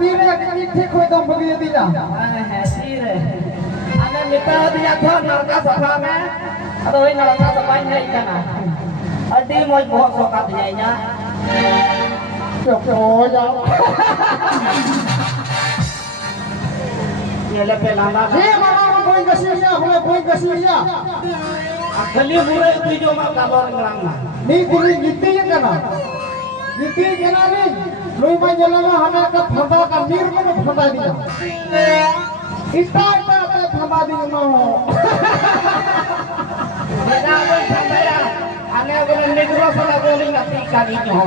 तीरे कनी ठीक होय दम बगी दिया है तीरे आने मिटा दिया था नलका सफा में अदो ओई नलका सफा नहीं kana अड्डी मोज बहुत सोका दिया हो जाओ ये ले पे लांदा ये मामा कोई गसिया हमें कोई गसिया अखली मुरे तु जो मा काबर ngrang नी दिली गिट्टी kana गिट्टी kana नी लोई मा जलमा हमें का फंदा का नीर में फंदा दिया इतना इतना पे फंदा दी न हो बेटा बोल फंदा आने अगर नेगरो सला बोलिंग अति कानी हो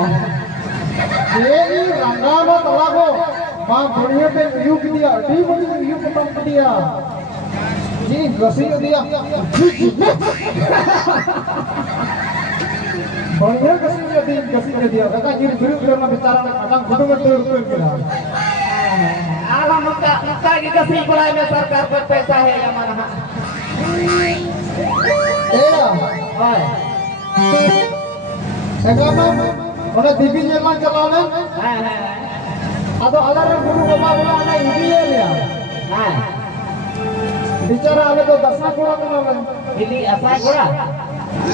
ये रंगा में तला को मां बढ़िया पे युग दिया डी बड़ी युग तम दिया जी गसी दिया बढ़िया गसी दिया का जी गुरु करना बेचारा ने कदम गुडू में तो रुपए गिरा आला मक्का की गसी पढ़ाई में सरकार पर पैसा है हमारा एरा ओए सेगामा ओने दीदी जेमा चलाने हां अदो अलर गुरु बाबा बोला ना हिंदी लिया हां बिचारा आले तो दसा कोड़ा कोना हिंदी असा कोड़ा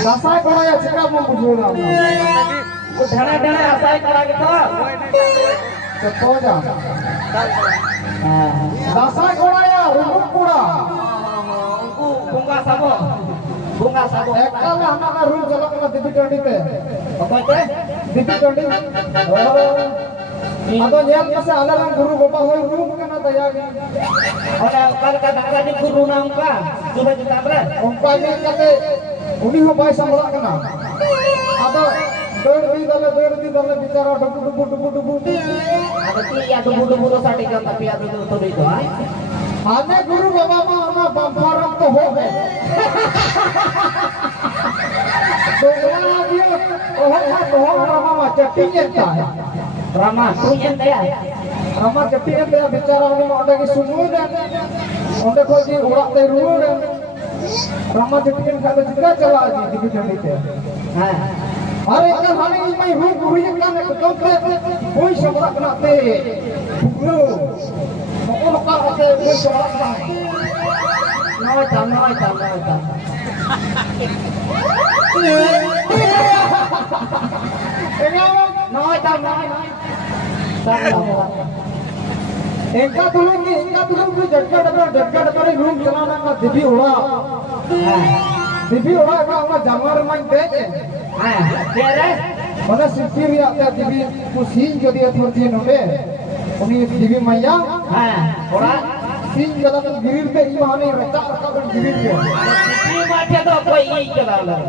दसा कोड़ा या चिका मो बुझोना तो धड़ा धड़ा असा कोड़ा के तो जा दसा कोड़ा या रुमुक कोड़ा उनको bunga sabo एकल हना का रूम चला कना दीदी टंडी पे apa teh दीदी टंडी अदो नेल से अलर गुरु बाबा होय रूम कना तैयार ada kal kata di guru nampa coba kita ber उनका में कते उनी हो भाई संभला कना अदो दौड़ दी दले बेचारा डबु ada tu ya dubu साठी kan tapi ada tu itu आने गुरु बाबा मा हमा बम्फारम तो हो गए तो वहां भी ओहो रामा चट्टी जेता है rama tu yang dia Rama चट्टी जेता बेचारा ने ओंडे की सुनु दे ओंडे कोई की उड़ा ते रू दे रामा चट्टी के खाते जितना चला जी दिखी चली थे हां अरे का हाने मैं रू गुरु ये का तो कोई सबरा बनाते रू Pokok lokal oke gue sholat bang. Noi tam. Noi tam. इनका तुम भी झटका डबर रूम चलाना का दिव्य उड़ा का हमारा जमार मन दे हां तेरे mana sipir ya ta dibi kusin jadi athorti node uni dibi maya orang sin jala kan girir pe imane rata kan girir pe ini macam tu koi ini jalan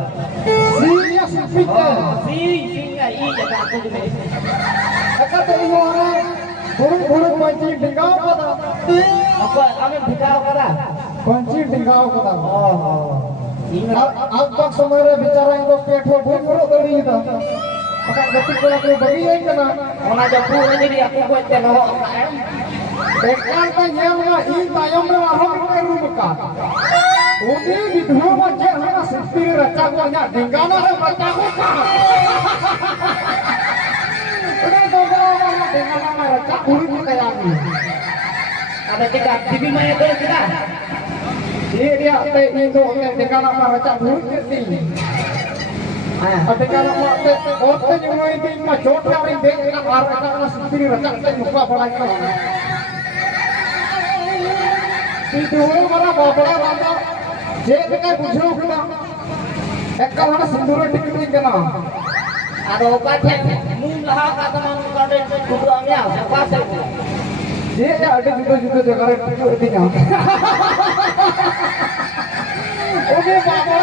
sin ya sipir sin ya ini jalan tu juga aka te imane buru panci dingau kata apa kami bicara kata panci dingau kata oh ini अब समय रे बेचारा इनको पेट हो भूख रो दड़ी था पका गति को लगे बगी है ना ona japu jadi aku buat telo बेकार का ये ना इन तायम में हम के रूम का उनी विधवा बच्चे हमारा सिस्ती रचा को ना ढिंगाना है बच्चा को का उन्हें तो ना ढिंगाना में रचा पूरी को तैयार नहीं ada tiga bibi maya tu kita dia te itu ढिंगाना में रचा पूरी करती ढिंगाना में ते ओते निमोई दिन में छोटा रे देख का मार का सिस्ती रचा के मुका पड़ा का itu mana bapak bapak jadi kan bujuk kita ekal mana sindur dikit kena ada obat yang mula kata orang kade kubuangnya siapa sih dia ada juga jaga itu tinggal oke bapak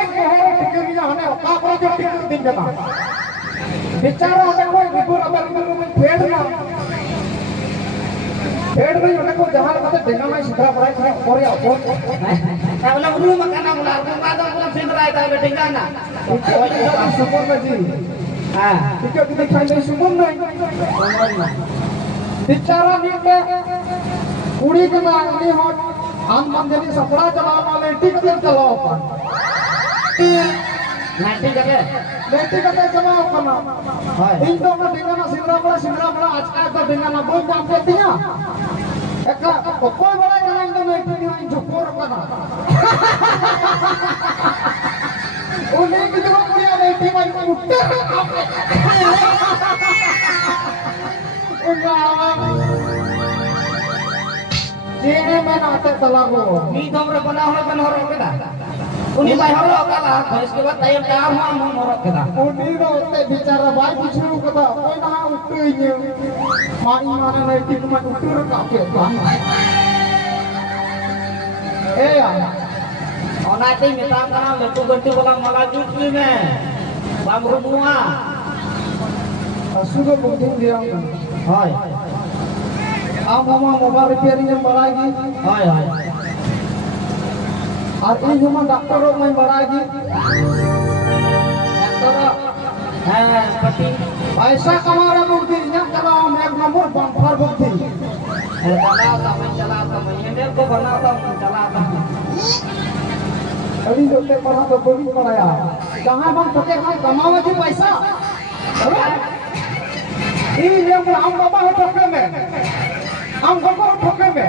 एक mohon dikitnya hane apa kalau dikit tinggal bicara orang kau ibu apa ibu bedna पेड़ में उन्हें को जहां मतलब देखा मैं सिखा पड़ा है और या और kalau dulu makanan ular muka tu pulang sindrai kalau tinggal na super में जी ठीक है दिखाई नहीं सुपर नहीं बिचारा नी पे कुड़ी के नागनी हो हम मंजरी सपड़ा चला वाले टिक चलाओ अपन nanti kata nanti kata coba kena hai Indo na dengan sindra bala ajka to dengan boy jampe tinya eka koi bala kana Indo na tinya jupor kana उने कितो कुया लेटी माई उठे जेने में नाते तलागो ni domre bana horo kita uni bai horo kala इसके बाद तयम काम हम हoro kita uni रोते बिचारा बाई पिछू कदा कोई ना उठे मानी माने लेटी में उठे काके ए यार ona ti metam kana letu ganti bola mala jutli me bam rumua सुबह बुकिंग दिया hai आप मामा मोबाइल रिपेयरिंग में बढ़ाएगी hai hai और इन हम डॉक्टरों में बढ़ाएगी dokter pati पैसा कमा रहा बुद्धि ना करा हम एक नंबर बम्पर बुद्धि चला ये को बनाता हूँ चलाता हूँ अभी जो ते पढ़ा तो बोली पढ़ाया कहाँ हम पके खाए कमावे की पैसा ये हम बाबा हो ठोके में हम बाबा हो ठोके में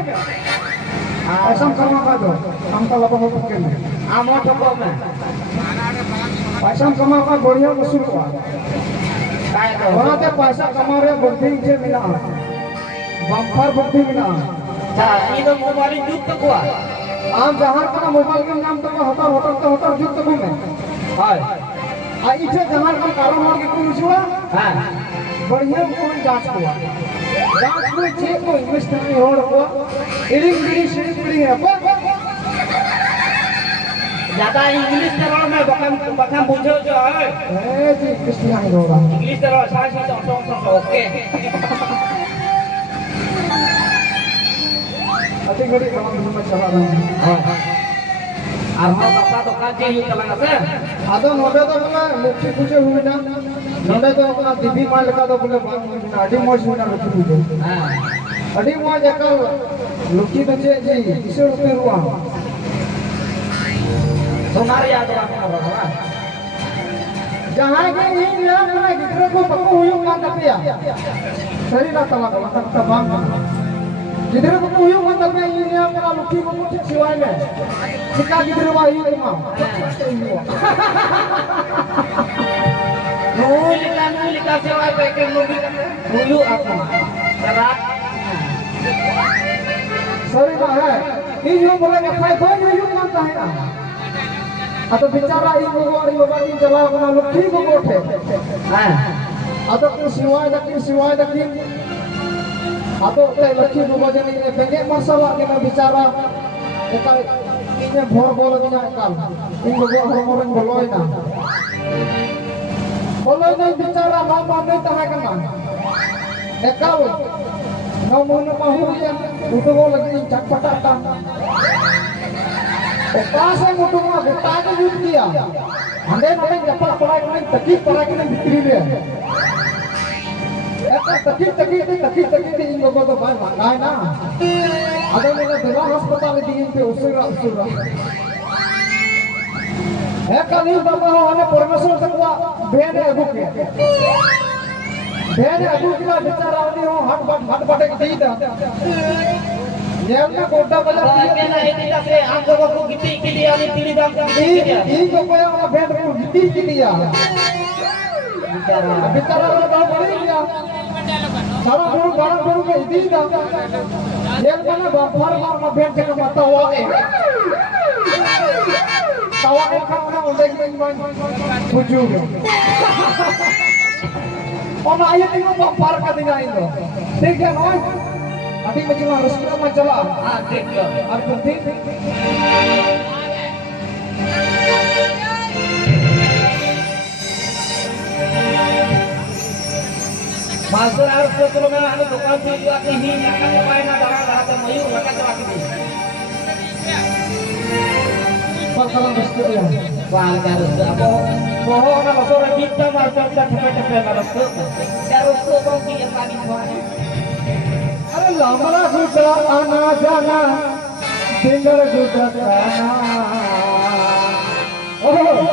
ऐसा कमा का दो हम का बाबा हो ठोके में आम ठोको में पैसा कमा का बढ़िया वसूल हुआ काय तो वहाँ पे पैसा कमा रहे बुद्धि से मिला बम्पर बुद्धि मिला ये तो मोबाइल युक्त हुआ आप जहाँ का मोबाइल के नाम तो होटल युक्त में हाय आ इसे जहाँ का कारोबार के कुछ हुआ हाँ बढ़िया कौन जांच हुआ जांच में चेक को इन्वेस्टमेंट हो हुआ इरिंग बिड़ी है ज्यादा इंग्लिश तरह में बकम पूछो जो है ए जी क्रिश्चियन हो रहा इंग्लिश तरह सारी तो ओके अति घड़ी काम में चला रहा है हां और हम बापा तो का जे चला से आदो नोडे तो बोले मुखी पूछे हुई ना नोडे तो अपना दीदी माल का तो बोले अडी मोज हुई ना मुखी पूछे हां अडी मोज एकल लुकी तो जे जी इसे रुपए हुआ तुम्हारे याद रखना बाबा जहाँ के ये नियम ना गिद्रे को पक्को हुई मान दपिया सही ना तला तबांग गिद्रे को हुई मान दपिया ये नियम ना लुकी को ठीक सिवाय में सिक्का गिद्रे वाही मा नूलिका सेवा पे के मूवी हुयू आपको चला सही ना है ये जो बोले कि फाय दो हुई मानता है ना अतो बेचारा ई गोवारी बाबा चला बना लुकी को कोठे हां अतो को सिवाय दकी अतो ते लक्की बाबा जने ने बेगे मसाला के ना बेचारा एका इने भोर बोल दिया काल इन लोगो हमरन बोलोय ना बेचारा बाबा नहीं तहा कना एकाल नौ महीने पाहुरिया उठो लगी चटपटा पास है मुटुमा गुट्टा के यूज किया हंडे नटे जपा पड़ा के तकलीफ पड़ा के बिक्री में ऐसा तकलीफ इन लोगों तो भाई मांगा है ना अगर मैंने दवा अस्पताल दी इन पे उसरा है कल बाबा हने परमेश्वर से हुआ बेने अगु के बेचारा हो हट बट के दी दा येमना कोटा बजा के ना इतना से आंखों को गिट्टी के लिए आनी तीड़ी दाम का ई को कोई वाला भेंट को गिट्टी के दिया बेचारा वाला पड़ी गया सारा बोल के दी दा येमना बफर मार भेंट के मत हुआ ए तवा के खाना उड़े के बुझू और आये तीनों बफर का दिया इन ठीक है नॉय अभी मचला रस्ता में चला हां ठीक है और ठीक मास्टर और पुत्र में हमें दुकान से जो आके ही नाका पाए ना दवा लगाते मयूर लगा चला के पकड़ा रस्ते दिया बाल का रस्ते अब वो ना मसोर बीता मास्टर का ठपे ना रस्ते क्या रस्ते को की ये पानी हुआ अरे लामड़ा गुजरा आना जाना सिंगर गुजरा आना ओहो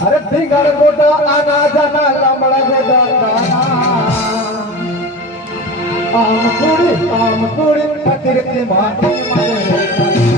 अरे बिगड़ गोदा आना जाना लमड़ा गोदा गाना आम कुड़ी फकीर की माटी मारे